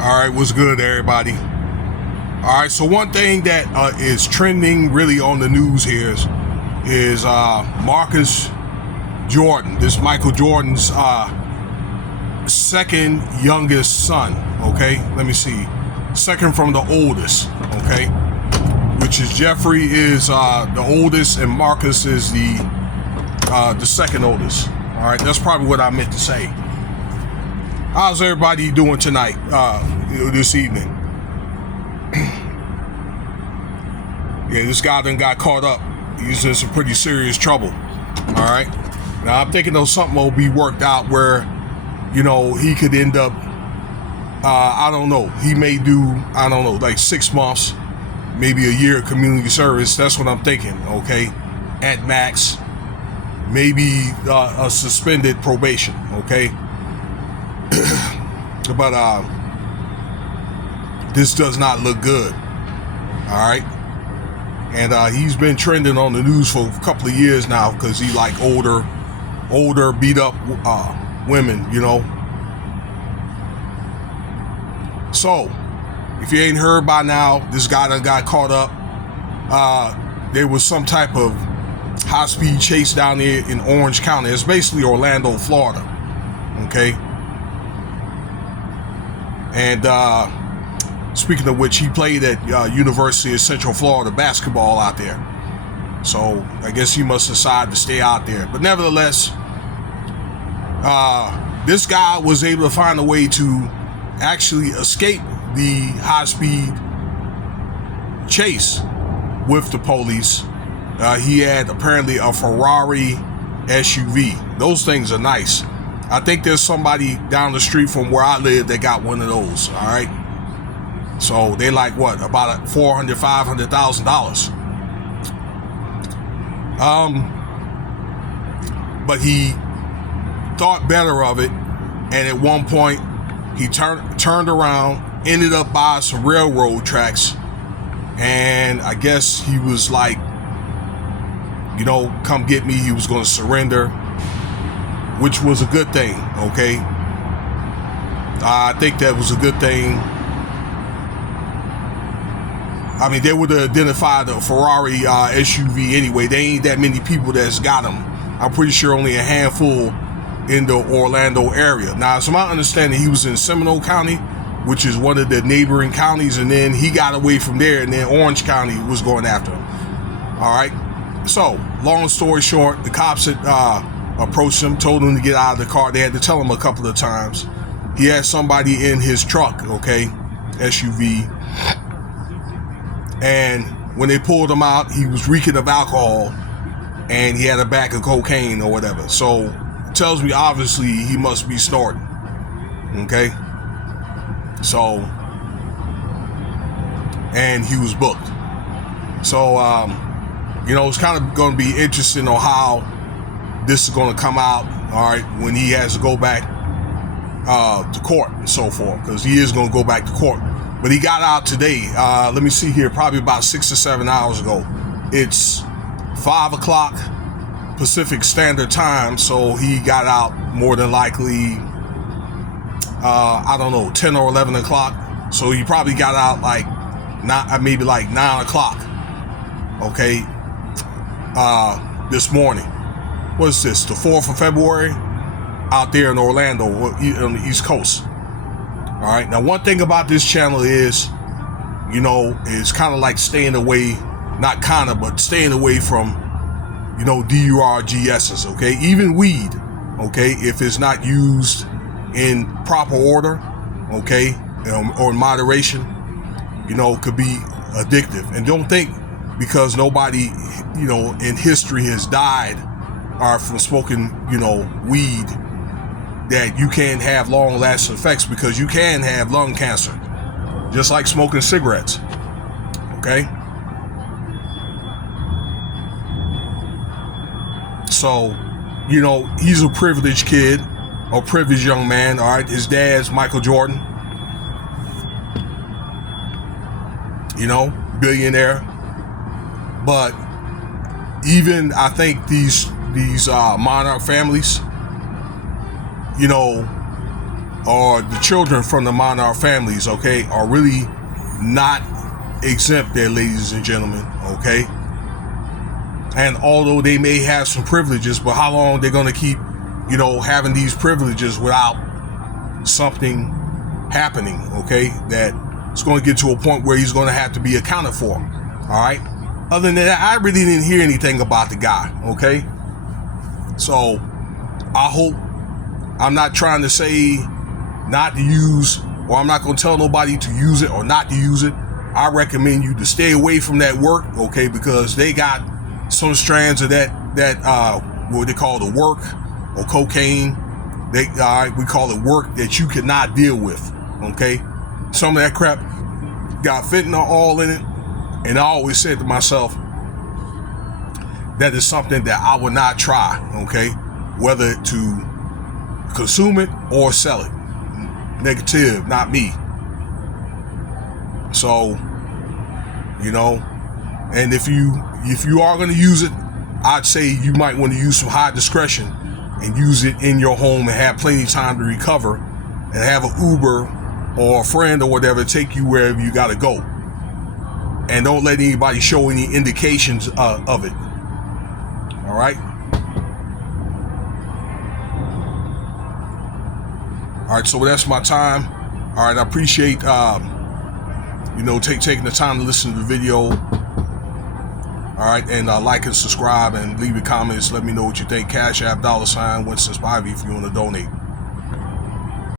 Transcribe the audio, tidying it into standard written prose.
All right, what's good, everybody? All right, so one thing that is trending really on the news here is Marcus Jordan. This Micheal Jordan's second youngest son. Okay, let me see, second from the oldest. Okay, which is Jeffrey is the oldest, and Marcus is the second oldest. All right, that's probably what I meant to say. How's everybody doing tonight, this evening? Yeah, this guy done got caught up. He's in some pretty serious trouble. All right. Now, I'm thinking something will be worked out where, he could end up, I don't know. He may do, like 6 months, maybe a year of community service. That's what I'm thinking, okay? At max. Maybe a suspended probation, okay? But this does not look good. All right. And he's been trending on the news for a couple of years now because he like older beat up women, So if you ain't heard by now, this guy done got caught up. There was some type of high-speed chase down there in Orange County. It's basically Orlando, Florida. Okay. And speaking of which, he played at University of Central Florida basketball out there. So I guess he must decide to stay out there. But nevertheless, this guy was able to find a way to actually escape the high-speed chase with the police. He had apparently a Ferrari SUV. Those things are nice. I think there's somebody down the street from where I live that got one of those, all right? So they like what, about $400,000, $500,000. But he thought better of it, and at one point he turned around, ended up by some railroad tracks, and I guess he was like, come get me. He was going to surrender, which was a good thing, okay? I think that was a good thing. I mean, they would have identified the Ferrari SUV anyway. There ain't that many people that's got them. I'm pretty sure only a handful in the Orlando area. Now, it's my understanding he was in Seminole County, which is one of the neighboring counties, and then he got away from there, and then Orange County was going after him. All right? So, long story short, the cops had approached him, told him to get out of the car. They had to tell him a couple of times. He had somebody in his truck, okay, SUV. And when they pulled him out, he was reeking of alcohol and he had a bag of cocaine or whatever. So it tells me obviously he must be snorting. Okay. So, and he was booked. So, it's kind of going to be interesting on how this is going to come out, all right, when he has to go back to court and so forth, because he is going to go back to court. But he got out today. Let me see here, probably about 6 or 7 hours ago. It's 5 o'clock Pacific Standard Time, so he got out more than likely, 10 or 11 o'clock. So he probably got out maybe 9 o'clock. Okay, this morning. What is this? The 4th of February, out there in Orlando on the East Coast. All right. Now, one thing about this channel is, is kind of like staying away, not kind of, but staying away from, DURGSs, okay? Even weed, okay, if it's not used in proper order, okay, or in moderation, could be addictive. And don't think because nobody, in history has died from smoking, weed, that you can't have long-lasting effects, because you can have lung cancer, just like smoking cigarettes, okay? So, he's a privileged kid, a privileged young man, all right? His dad's Micheal Jordan, billionaire. But even, I think, these monarch families, or the children from the monarch families, okay, are really not exempt there, ladies and gentlemen, okay? And although they may have some privileges, but how long they're going to keep, you know, having these privileges without something happening, okay, that it's going to get to a point where he's going to have to be accounted for, all right? Other than that, I really didn't hear anything about the guy, okay? So I hope, I'm not trying to say not to use, or I'm not going to tell nobody to use it or not to use it. I recommend you to stay away from that work, okay, because they got some strands of that what they call the work, or cocaine. We call it work that you cannot deal with, okay? Some of that crap got fentanyl all in it, and I always said to myself, that is something that I would not try, okay? Whether to consume it or sell it. Negative, not me. So, you know, and if you are going to use it, I'd say you might want to use some high discretion and use it in your home and have plenty of time to recover, and have an Uber or a friend or whatever take you wherever you got to go. And don't let anybody show any indications of it. All right. All right. So that's my time. All right. I appreciate, you know, taking the time to listen to the video. All right. And like and subscribe and leave your comments. Let me know what you think. Cash App $Winston Spivey if you want to donate.